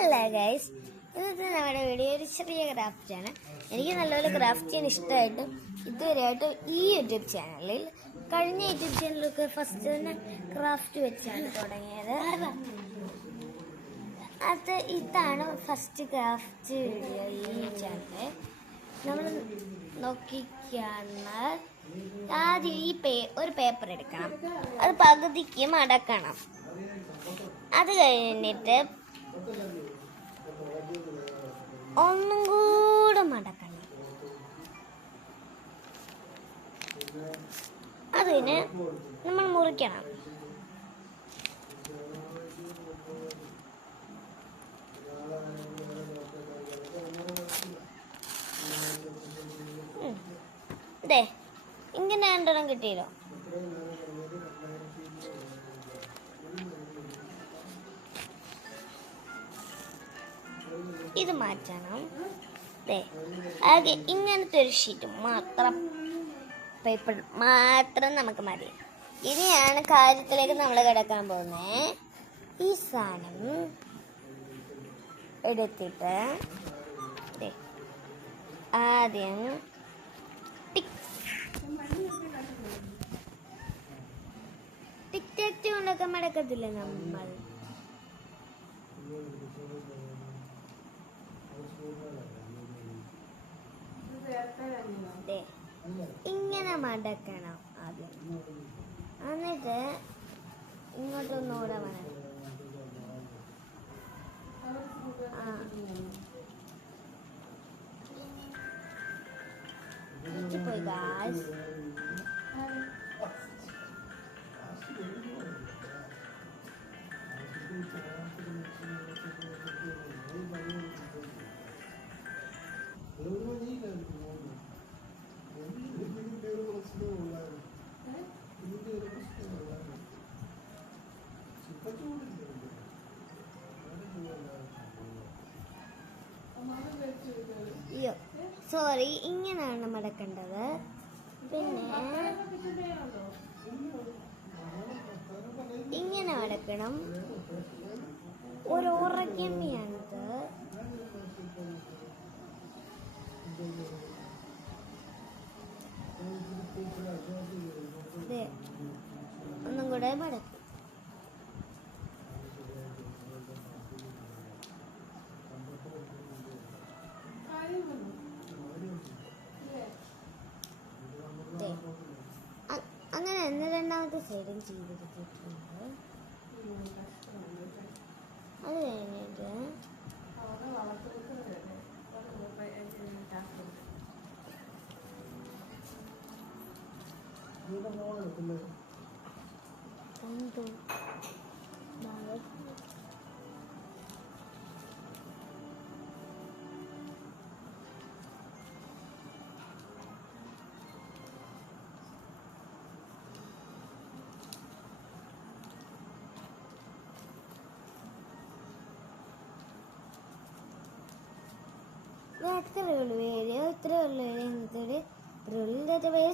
Hello guys, ഇന്നത്തെ നമ്മുടെ video ഒരു ചെറിയ ക്രാഫ്റ്റാണ്. എനിക്ക് നല്ലപോലെ ക്രാഫ്റ്റ് ചെയ്യാൻ ഇഷ്ടമായിട്ട് ഇതുവരെയായിട്ട് ഈ യൂട്യൂബ് ചാനലിൽ കഴിഞ്ഞ യൂട്യൂബ് ചാനലൊക്കെ ഫസ്റ്റ് തന്നെ ക്രാഫ്റ്റ് വെച്ചാണ് തുടങ്ങിയത്. ഇതാണ് ഫസ്റ്റ് ക്രാഫ്റ്റ് വീഡിയോ ഈ ചാനൽ. നമ്മൾ നോക്കിക്കാണ് ആദ്യം ഒരു പേപ്പർ എടുക്കണം, അത് പകുതിക്ക് മടക്കണം. അത് കഴിഞ്ഞിട്ട് ഒന്നും കൂടെ മടക്കണം. അതിന് നമ്മൾ മുറിക്കണം. ഇതേ ഇങ്ങനെ രണ്ടെണ്ണം കിട്ടിയല്ലോ. ഇത് മാറ്റണം. ആകെ ഇങ്ങനത്തെ ഒരു ഷീറ്റ് മാത്രം, പേപ്പർ മാത്രം നമുക്ക് മതി. ഇനിയാണ് കാര്യത്തിലേക്ക് നമ്മൾ കിടക്കാൻ പോകുന്നത്. ഈ സാധനം എടുത്തിട്ട് ആദ്യം ടിക് ടാക് കൊണ്ടൊക്കെ മടക്കത്തില്ല നമ്മൾ. ഇങ്ങനെ മടക്കണം ആദ്യം, എന്നിട്ട് ഇങ്ങോട്ടൊന്നുകൂടെ മടക്കണം. പോയി ഗായ്സ്. അയ്യോ സോറി, ഇങ്ങനെയാണ് മടക്കേണ്ടത്. പിന്നെ ഇങ്ങനെ മടക്കണം. ഒരു ഉറക്കമ്മിയാണിത്. ഒന്നും കൂടെ മടക്കും. അങ്ങനെ രണ്ടാമത്തെ സൈഡും ചെയ്തെടുത്തിട്ടുണ്ട്. അത് കഴിഞ്ഞിട്ട് ഇത്ര ഉള്ളു വീഡിയോ. ഇത്ര ഉള്ളു.